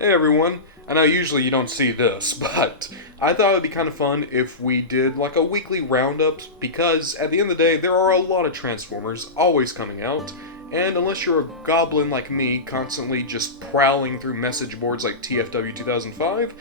Hey everyone, I know usually you don't see this, but I thought it would be kind of fun if we did like a weekly roundup because at the end of the day, there are a lot of Transformers always coming out, and unless you're a goblin like me, constantly just prowling through message boards like TFW 2005,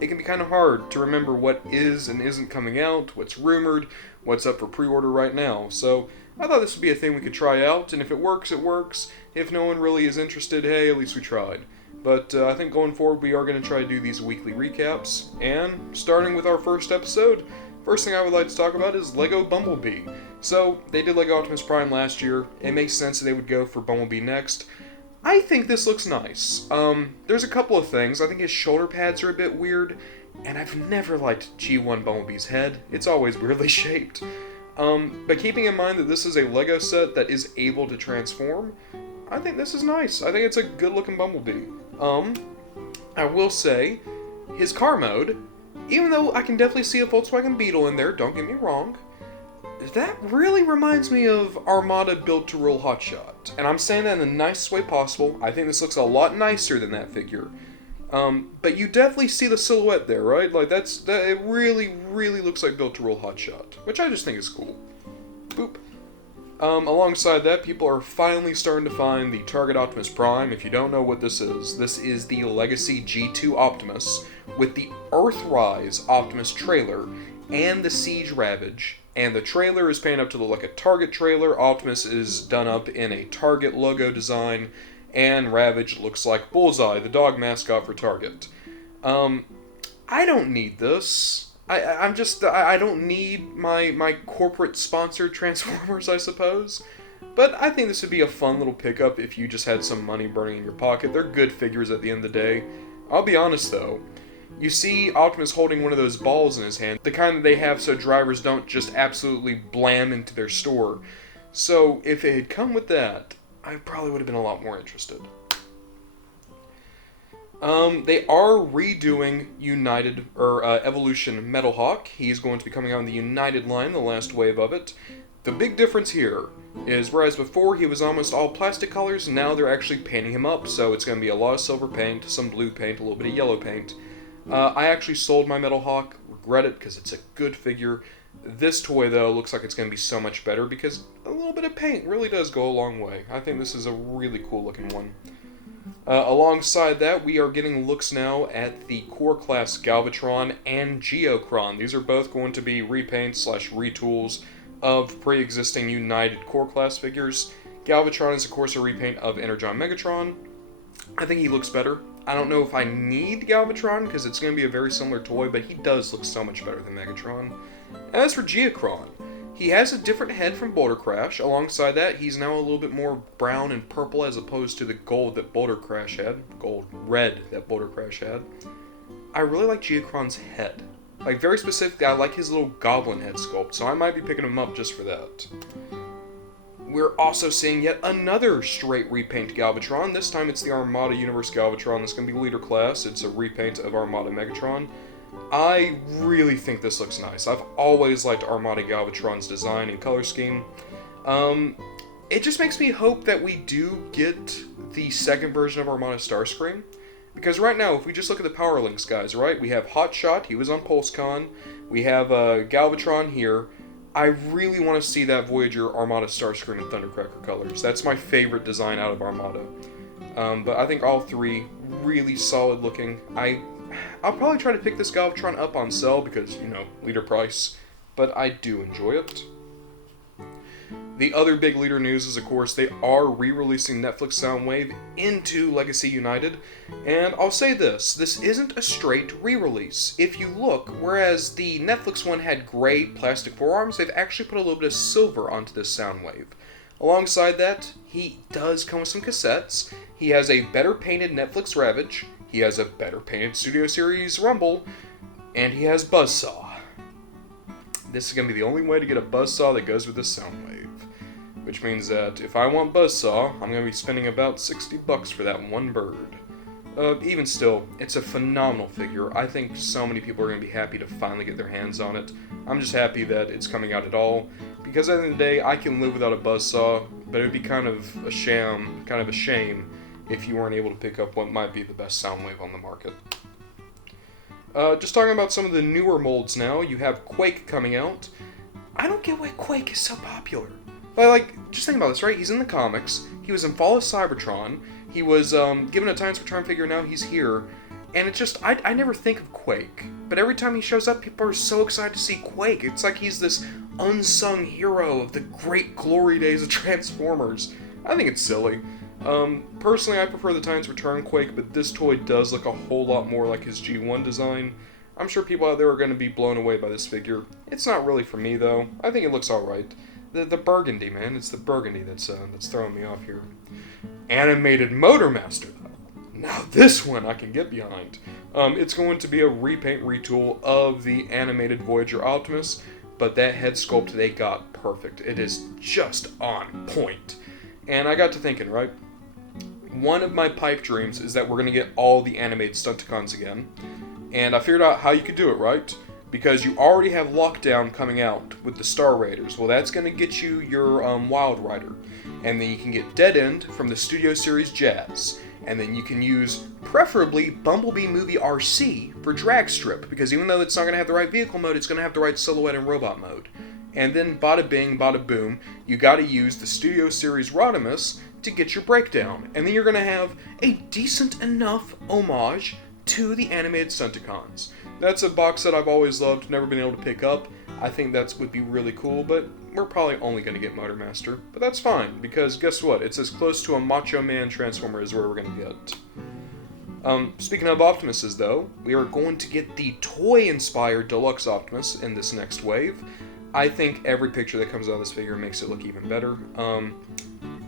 it can be kind of hard to remember what is and isn't coming out, what's rumored, what's up for pre order right now. So I thought this would be a thing we could try out, and if it works, it works. If no one really is interested, hey, at least we tried. But I think going forward, we are going to try to do these weekly recaps. And starting with our first episode, first thing I would like to talk about is Lego Bumblebee. So, they did Lego Optimus Prime last year. It makes sense that they would go for Bumblebee next. I think this looks nice. There's a couple of things. I think his shoulder pads are a bit weird, and I've never liked G1 Bumblebee's head. It's always weirdly shaped. But keeping in mind that this is a Lego set that is able to transform, I think this is nice. I think it's a good looking Bumblebee. I will say, his car mode, even though I can definitely see a Volkswagen Beetle in there, don't get me wrong, that really reminds me of Armada Built to Rule Hotshot. And I'm saying that in the nicest way possible. I think this looks a lot nicer than that figure. But you definitely see the silhouette there, right? Like, it really, really looks like Built to Rule Hotshot, which I just think is cool. Boop. Alongside that, people are finally starting to find the Target Optimus Prime. If you don't know what this is the Legacy G2 Optimus with the Earthrise Optimus trailer and the Siege Ravage. And the trailer is painted up to look like a Target trailer. Optimus is done up in a Target logo design, and Ravage looks like Bullseye, the dog mascot for Target. I don't need this. I don't need my corporate sponsored Transformers, I suppose. But I think this would be a fun little pickup if you just had some money burning in your pocket. They're good figures at the end of the day. I'll be honest though, you see Optimus holding one of those balls in his hand, the kind that they have so drivers don't just absolutely blam into their store. So if it had come with that, I probably would have been a lot more interested. They are redoing United, or Evolution Metalhawk. He's going to be coming out in the United line, the last wave of it. The big difference here is, whereas before he was almost all plastic colors, now they're actually painting him up, so it's going to be a lot of silver paint, some blue paint, a little bit of yellow paint. I actually sold my Metalhawk, regret it, because it's a good figure. This toy, though, looks like it's going to be so much better, because a little bit of paint really does go a long way. I think this is a really cool looking one. Alongside that, we are getting looks now at the Core Class Galvatron and Geocron. These are both going to be repaints/retools of pre-existing United Core Class figures. Galvatron is, of course, a repaint of Energon Megatron. I think he looks better. I don't know if I need Galvatron, because it's going to be a very similar toy, but he does look so much better than Megatron. As for Geocron, he has a different head from Boulder Crash. Alongside that, he's now a little bit more brown and purple as opposed to the gold that Boulder Crash had. Red that Boulder Crash had. I really like Geocron's head. Like, very specifically, I like his little goblin head sculpt, so I might be picking him up just for that. We're also seeing yet another straight repaint Galvatron. This time it's the Armada Universe Galvatron. That's going to be leader class. It's a repaint of Armada Megatron. I really think this looks nice. I've always liked Armada Galvatron's design and color scheme. It just makes me hope that we do get the second version of Armada Starscream. Because right now, if we just look at the Power Links guys, right? We have Hotshot, he was on PulseCon. We have Galvatron here. I really want to see that Voyager Armada Starscream in Thundercracker colors. That's my favorite design out of Armada. But I think all three really solid looking. I'll probably try to pick this Galvatron up on sale because, leader price, but I do enjoy it. The other big leader news is, of course, they are re-releasing Netflix Soundwave into Legacy United, and I'll say this isn't a straight re-release. If you look, whereas the Netflix one had gray plastic forearms, they've actually put a little bit of silver onto this Soundwave. Alongside that, he does come with some cassettes. He has a better painted Netflix Ravage, he has a better painted Studio Series Rumble, and he has Buzzsaw. This is going to be the only way to get a Buzzsaw that goes with this Soundwave. Which means that if I want Buzzsaw, I'm going to be spending about $60 for that one bird. Even still, it's a phenomenal figure. I think so many people are going to be happy to finally get their hands on it. I'm just happy that it's coming out at all, because at the end of the day, I can live without a Buzzsaw, but it would be kind of a shame if you weren't able to pick up what might be the best Soundwave on the market. Just talking about some of the newer molds now, you have Quake coming out. I don't get why Quake is so popular. Just think about this, right? He's in the comics, he was in Fall of Cybertron, he was given a Times Return figure, now he's here, and it's just, I never think of Quake, but every time he shows up, people are so excited to see Quake. It's like he's this unsung hero of the great glory days of Transformers. I think it's silly. Personally, I prefer the Times Return Quake, but this toy does look a whole lot more like his G1 design. I'm sure people out there are going to be blown away by this figure. It's not really for me, though. I think it looks alright. The burgundy, man. It's the burgundy that's throwing me off here. Animated Motormaster, though. Now this one I can get behind. It's going to be a repaint retool of the animated Voyager Optimus, but that head sculpt they got perfect. It is just on point. And I got to thinking, right? One of my pipe dreams is that we're going to get all the animated Stunticons again. And I figured out how you could do it, right? Because you already have Lockdown coming out with the Star Raiders. Well, that's going to get you your Wild Rider. And then you can get Dead End from the Studio Series Jazz. And then you can use, preferably, Bumblebee Movie RC for Drag Strip. Because even though it's not going to have the right vehicle mode, it's going to have the right silhouette and robot mode. And then bada bing, bada boom, you gotta use the Studio Series Rodimus to get your breakdown. And then you're gonna have a decent enough homage to the animated Stunticons. That's a box set I've always loved, never been able to pick up. I think that would be really cool, but we're probably only gonna get Motormaster. But that's fine, because guess what? It's as close to a Macho Man Transformer as where we're gonna get. Speaking of Optimuses, though, we are going to get the toy-inspired Deluxe Optimus in this next wave. I think every picture that comes out of this figure makes it look even better.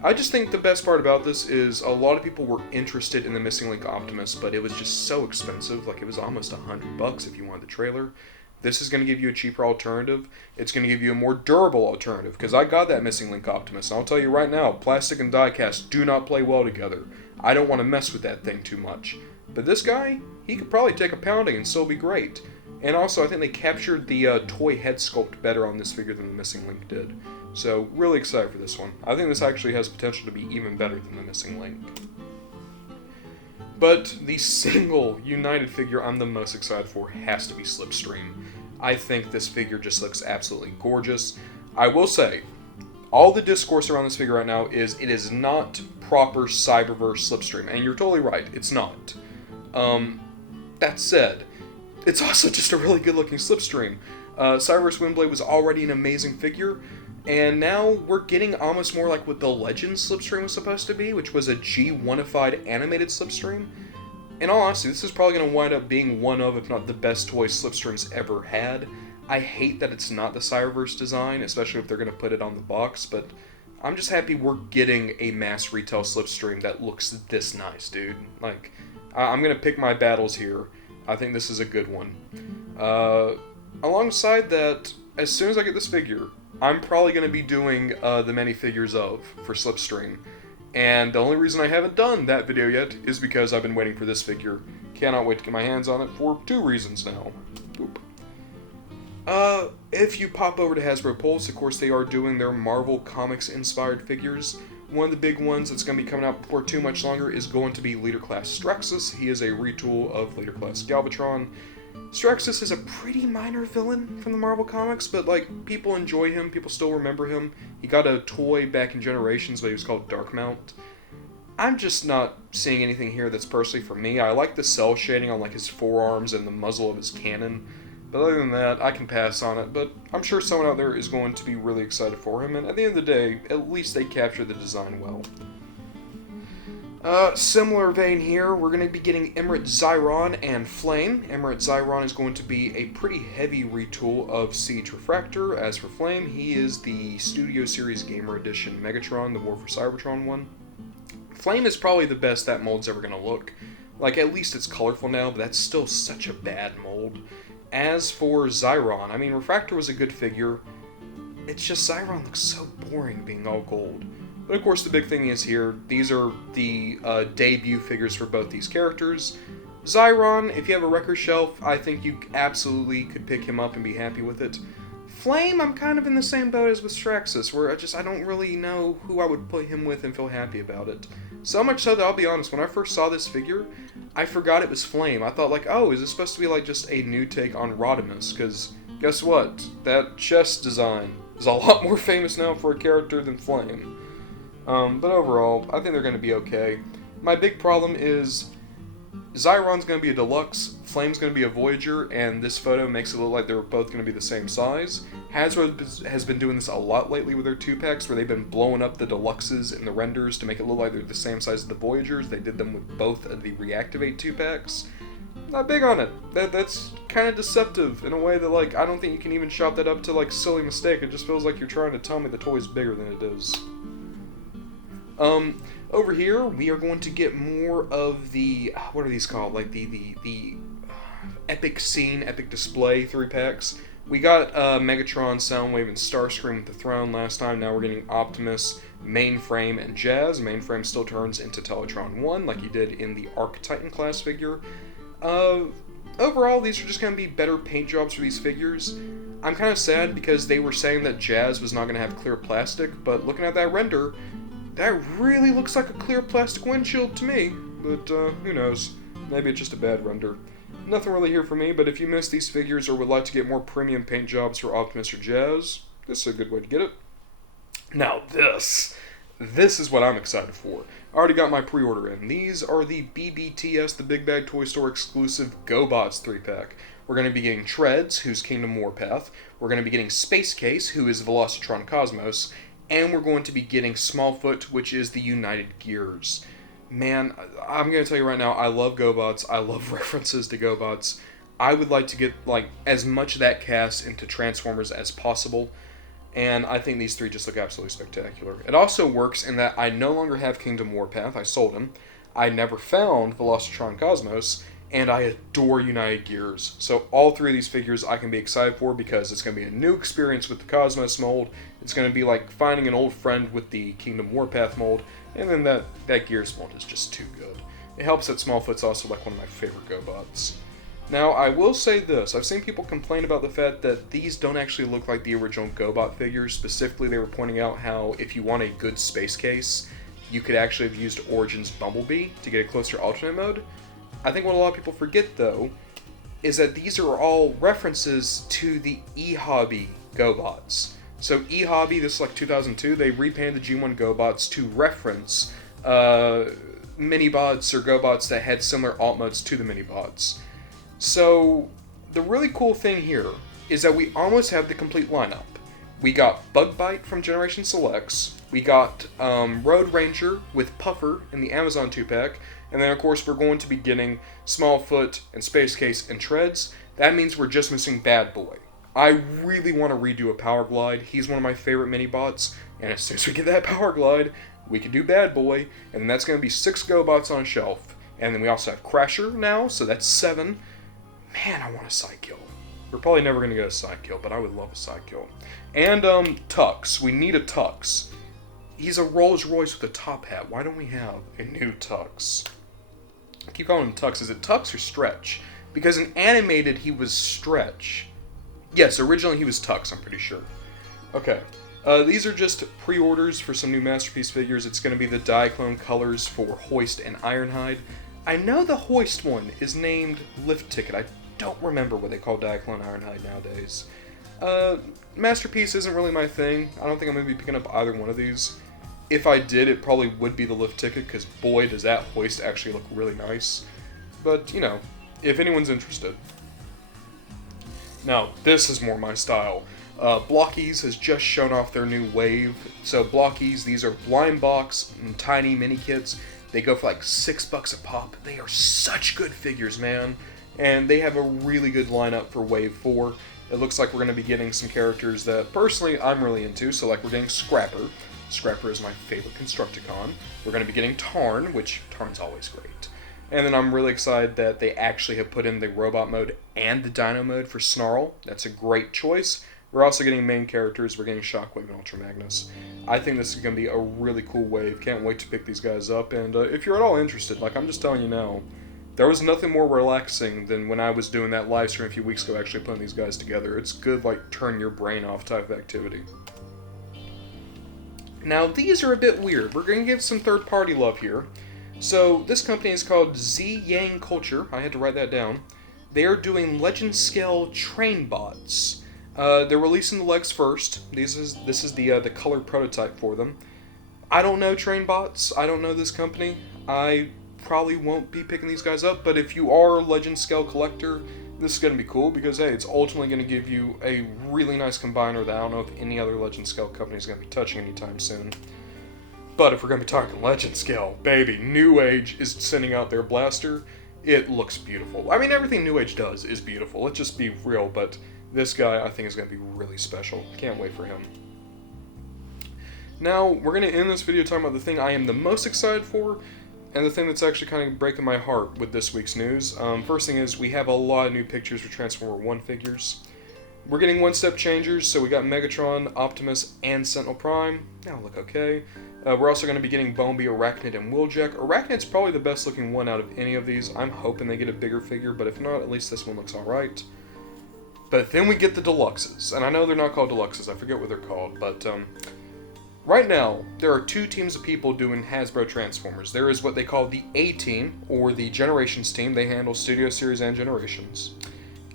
I just think the best part about this is a lot of people were interested in the Missing Link Optimus, but it was just so expensive. Like, it was almost $100 if you wanted the trailer. This is going to give you a cheaper alternative. It's going to give you a more durable alternative, because I got that Missing Link Optimus, and I'll tell you right now, plastic and die-cast do not play well together. I don't want to mess with that thing too much. But this guy, he could probably take a pounding and still be great. And also, I think they captured the toy head sculpt better on this figure than the Missing Link did. So, really excited for this one. I think this actually has potential to be even better than the Missing Link. But the single United figure I'm the most excited for has to be Slipstream. I think this figure just looks absolutely gorgeous. I will say, all the discourse around this figure right now is it is not proper Cyberverse Slipstream, and you're totally right, it's not. That said, it's also just a really good-looking Slipstream. Cyberverse Windblade was already an amazing figure, and now we're getting almost more like what the Legends Slipstream was supposed to be, which was a G1-ified animated Slipstream. In all honesty, this is probably going to wind up being one of, if not the best toy Slipstream's ever had. I hate that it's not the Cyberverse design, especially if they're going to put it on the box, but I'm just happy we're getting a mass retail Slipstream that looks this nice, dude. Like, I'm going to pick my battles here. I think this is a good one. Alongside that, as soon as I get this figure, I'm probably going to be doing the many figures of for Slipstream. And the only reason I haven't done that video yet is because I've been waiting for this figure. Cannot wait to get my hands on it for 2 reasons now. Boop. If you pop over to Hasbro Pulse, of course they are doing their Marvel Comics inspired figures. One of the big ones that's going to be coming out before too much longer is going to be Leader Class Straxus. He is a retool of Leader Class Galvatron. Straxus is a pretty minor villain from the Marvel Comics, but, like, people enjoy him, people still remember him. He got a toy back in Generations, but he was called Darkmount. I'm just not seeing anything here that's personally for me. I like the cell shading on, like, his forearms and the muzzle of his cannon, but other than that, I can pass on it, but I'm sure someone out there is going to be really excited for him, and at the end of the day, at least they capture the design well. Similar vein here, we're going to be getting Emirate Zyron and Flame. Emirate Zyron is going to be a pretty heavy retool of Siege Refractor. As for Flame, he is the Studio Series Gamer Edition Megatron, the War for Cybertron one. Flame is probably the best that mold's ever going to look. Like, at least it's colorful now, but that's still such a bad mold. As for Zyron, I mean, Refractor was a good figure. It's just Zyron looks so boring being all gold. But of course the big thing is here, these are the debut figures for both these characters. Zyron, if you have a record shelf, I think you absolutely could pick him up and be happy with it. Flame, I'm kind of in the same boat as with Straxus, where I don't really know who I would put him with and feel happy about it. So much so that I'll be honest, when I first saw this figure, I forgot it was Flame. I thought like, oh, is this supposed to be like just a new take on Rodimus? Because guess what? That chest design is a lot more famous now for a character than Flame. But overall, I think they're going to be okay. My big problem is Zyron's going to be a deluxe, Flame's going to be a Voyager, and this photo makes it look like they're both going to be the same size. Hasbro has been doing this a lot lately with their 2-packs, where they've been blowing up the deluxes in the renders to make it look like they're the same size as the Voyagers. They did them with both of the Reactivate 2-packs. Not big on it. That's kind of deceptive in a way that, like, I don't think you can even shop that up to, like, silly mistake. It just feels like you're trying to tell me the toy's bigger than it is. Over here, we are going to get more of the, what are these called? Like, the Epic Scene, Epic Display 3-packs. We got Megatron, Soundwave, and Starscream with the Throne last time. Now we're getting Optimus, Mainframe, and Jazz. Mainframe still turns into Teletron 1, like he did in the Arc Titan class figure. Overall, these are just going to be better paint jobs for these figures. I'm kind of sad because they were saying that Jazz was not going to have clear plastic, but looking at that render, that really looks like a clear plastic windshield to me, but who knows, maybe it's just a bad render. Nothing really here for me, but if you missed these figures or would like to get more premium paint jobs for Optimus or Jazz, this is a good way to get it. Now this is what I'm excited for. I already got my pre-order in. These are the BBTS, the Big Bag Toy Store exclusive GoBots 3-pack. We're going to be getting Treads, who's Kingdom Warpath. We're going to be getting Space Case, who is Velocitron Cosmos. And we're going to be getting Smallfoot, which is the United Gears. Man, I'm going to tell you right now, I love GoBots. I love references to GoBots. I would like to get like as much of that cast into Transformers as possible. And I think these 3 just look absolutely spectacular. It also works in that I no longer have Kingdom Warpath. I sold him. I never found Velocitron Cosmos. And I adore United Gears. So all 3 of these figures I can be excited for because it's going to be a new experience with the Cosmos mold. It's going to be like finding an old friend with the Kingdom Warpath mold. And then that Gears mold is just too good. It helps that Smallfoot's also like one of my favorite GoBots. Now, I will say this. I've seen people complain about the fact that these don't actually look like the original GoBot figures. Specifically, they were pointing out how if you want a good Space Case, you could actually have used Origins Bumblebee to get a closer alternate mode. I think what a lot of people forget, though, is that these are all references to the eHobby GoBots. So eHobby, this is like 2002, they repainted the G1 GoBots to reference mini-bots or GoBots that had similar alt modes to the mini-bots. So the really cool thing here is that we almost have the complete lineup. We got Bug Bite from Generation Selects, we got Road Ranger with Puffer in the Amazon 2-pack, and then of course we're going to be getting Smallfoot and Space Case and Treads. That means we're just missing Bad Boy. I really want to redo a Power Glide. He's one of my favorite mini-bots, and as soon as we get that Power Glide, we can do Bad Boy, and that's going to be 6 GoBots on a shelf. And then we also have Crasher now, so that's 7. Man, I want a Psykill. We're probably never going to get a Psykill, but I would love a Psykill. And Tux. We need a Tux. He's a Rolls Royce with a top hat. Why don't we have a new Tux? I keep calling him Tux. Is it Tux or Stretch? Because in animated, he was Stretch. Yes, originally he was Tux, I'm pretty sure. Okay. These are just pre-orders for some new Masterpiece figures. It's going to be the Diaclone colors for Hoist and Ironhide. I know the Hoist one is named Lift Ticket. I don't remember what they call Diaclone Ironhide nowadays. Masterpiece isn't really my thing. I don't think I'm going to be picking up either one of these. If I did, it probably would be the Lift Ticket, because boy, does that Hoist actually look really nice. But, you know, if anyone's interested. Now, this is more my style. Blockies has just shown off their new wave. So Blockies, these are blind box and tiny mini kits. They go for like $6 a pop. They are such good figures, man. And they have a really good lineup for Wave 4. It looks like we're going to be getting some characters that, personally, I'm really into. So like we're getting Scrapper. Scrapper is my favorite Constructicon. We're going to be getting Tarn, which Tarn's always great. And then I'm really excited that they actually have put in the robot mode and the dino mode for Snarl. That's a great choice. We're also getting main characters. We're getting Shockwave and Ultra Magnus. I think this is going to be a really cool wave. Can't wait to pick these guys up. And if you're at all interested, like I'm just telling you now, there was nothing more relaxing than when I was doing that live stream a few weeks ago actually putting these guys together. It's good, like, turn your brain off type of activity. Now, these are a bit weird. We're going to give some third-party love here. So, this company is called Z Yang Culture. I had to write that down. They are doing Legend Scale Train Bots. They're releasing the legs first. This is the colored prototype for them. I don't know Train Bots. I don't know this company. I probably won't be picking these guys up, but if you are a Legend Scale collector, this is going to be cool because, hey, it's ultimately going to give you a really nice combiner that I don't know if any other Legend Scale company is going to be touching anytime soon. But if we're going to be talking Legend Scale, baby, New Age is sending out their blaster. It looks beautiful. I mean, everything New Age does is beautiful. Let's just be real, but this guy I think is going to be really special. Can't wait for him. Now, we're going to end this video talking about the thing I am the most excited for, and the thing that's actually kind of breaking my heart with this week's news. First thing is, we have a lot of new pictures for Transformer 1 figures. We're getting one-step changers, so we got Megatron, Optimus, and Sentinel Prime. That'll look okay. We're also going to be getting Bumblebee, Arachnid, and Wheeljack. Arachnid's probably the best looking one out of any of these. I'm hoping they get a bigger figure, but if not, at least this one looks alright. But then we get the deluxes, and I know they're not called deluxes, I forget what they're called, but right now, there are two teams of people doing Hasbro Transformers. There is what they call the A-Team, or the Generations team. They handle Studio Series and Generations.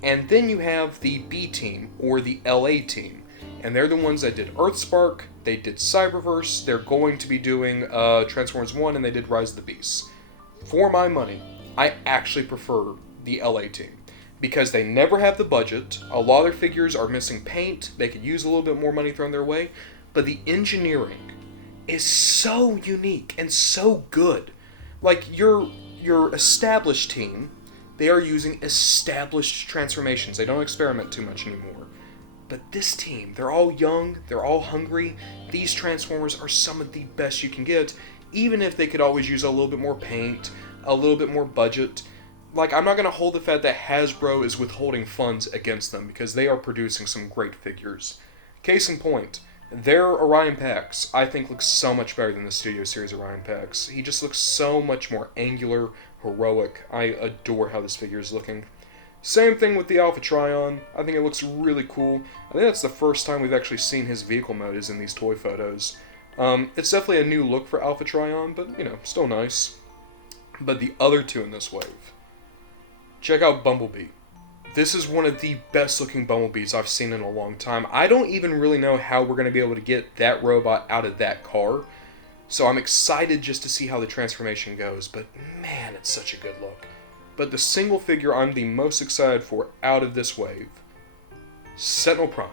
And then you have the B-Team, or the LA team. And they're the ones that did Earthspark, they did Cyberverse, they're going to be doing Transformers 1, and they did Rise of the Beasts. For my money, I actually prefer the LA team. Because they never have the budget, a lot of their figures are missing paint, they could use a little bit more money thrown their way, but the engineering is so unique and so good. Like, your established team, they are using established transformations. They don't experiment too much anymore. But this team, they're all young, they're all hungry. These Transformers are some of the best you can get, even if they could always use a little bit more paint, a little bit more budget. Like, I'm not going to hold the fact that Hasbro is withholding funds against them, because they are producing some great figures. Case in point, their Orion Pax, I think, looks so much better than the Studio Series Orion Pax. He just looks so much more angular, heroic. I adore how this figure is looking. Same thing with the Alpha Trion. I think it looks really cool. I think that's the first time we've actually seen his vehicle mode is in these toy photos. It's definitely a new look for Alpha Trion, but, you know, still nice. But the other two in this wave. Check out Bumblebee. This is one of the best looking Bumblebees I've seen in a long time. I don't even really know how we're going to be able to get that robot out of that car. So I'm excited just to see how the transformation goes, but man, it's such a good look. But the single figure I'm the most excited for out of this wave, Sentinel Prime.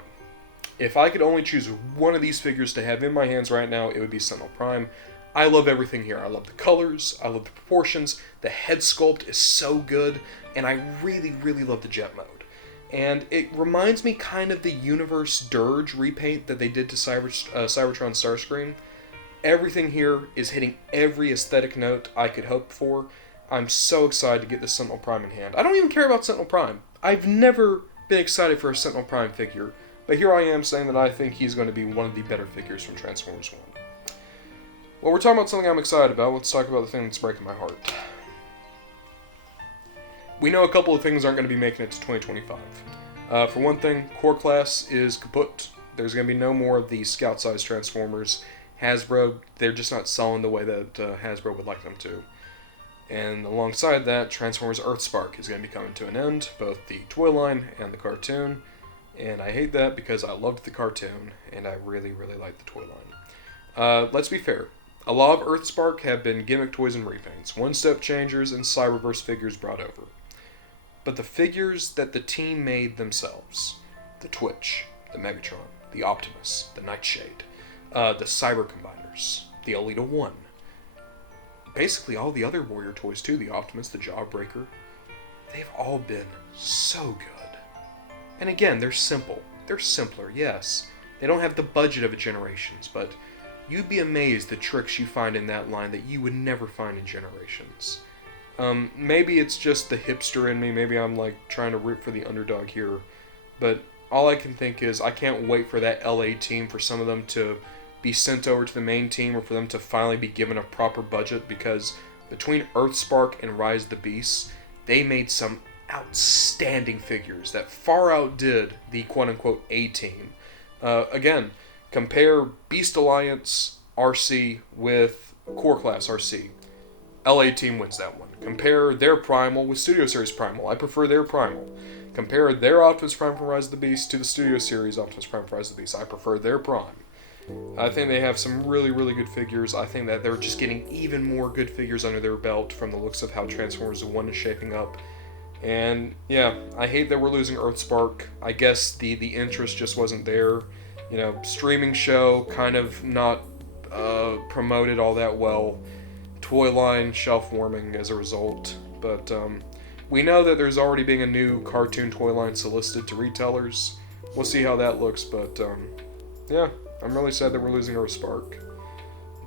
If I could only choose one of these figures to have in my hands right now, it would be Sentinel Prime. I love everything here. I love the colors, I love the proportions, the head sculpt is so good, and I really, really love the jet mode. And it reminds me kind of the Universe Dirge repaint that they did to Cybertron Starscream. Everything here is hitting every aesthetic note I could hope for. I'm so excited to get this Sentinel Prime in hand. I don't even care about Sentinel Prime. I've never been excited for a Sentinel Prime figure, but here I am saying that I think he's going to be one of the better figures from Transformers 1. Well, we're talking about something I'm excited about. Let's talk about the thing that's breaking my heart. We know a couple of things aren't going to be making it to 2025. For one thing, Core Class is kaput. There's going to be no more of the Scout-sized Transformers. Hasbro, they're just not selling the way that Hasbro would like them to. And alongside that, Transformers Earthspark is going to be coming to an end, both the toy line and the cartoon. And I hate that because I loved the cartoon, and I really, really like the toy line. Let's be fair. A lot of Earthspark have been gimmick toys and repaints, one-step changers, and Cyberverse figures brought over. But the figures that the team made themselves, the Twitch, the Megatron, the Optimus, the Nightshade, the Cyber Combiners, the Alita 1, basically all the other Warrior toys too, the Optimus, the Jawbreaker, they've all been so good. And again, they're simple. They're simpler, yes. They don't have the budget of a Generations, but you'd be amazed the tricks you find in that line that you would never find in Generations. Maybe it's just the hipster in me, maybe I'm like trying to root for the underdog here, but all I can think is I can't wait for that LA team, for some of them to be sent over to the main team, or for them to finally be given a proper budget, because between Earthspark and Rise of the Beasts, they made some outstanding figures that far outdid the quote-unquote A-team. Again, compare Beast Alliance RC with Core Class RC. LA team wins that one. Compare their Primal with Studio Series Primal. I prefer their Primal. Compare their Optimus Prime from Rise of the Beast to the Studio Series Optimus Prime from Rise of the Beast. I prefer their Prime. I think they have some really, really good figures. I think that they're just getting even more good figures under their belt from the looks of how Transformers 1 is shaping up. And yeah, I hate that we're losing Earthspark. I guess the interest just wasn't there. You know, streaming show kind of not promoted all that well. Toy line shelf warming as a result. But we know that there's already being a new cartoon toy line solicited to retailers. We'll see how that looks, but yeah, I'm really sad that we're losing Earthspark.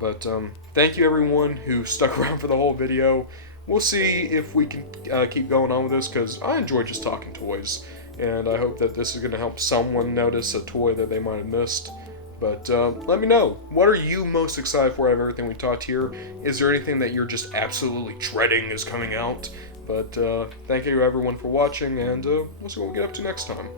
But thank you everyone who stuck around for the whole video. We'll see if we can keep going on with this, because I enjoy just talking toys. And I hope that this is going to help someone notice a toy that they might have missed. But let me know. What are you most excited for out of everything we talked here? Is there anything that you're just absolutely dreading is coming out? But thank you everyone for watching, and we'll see what we get up to next time.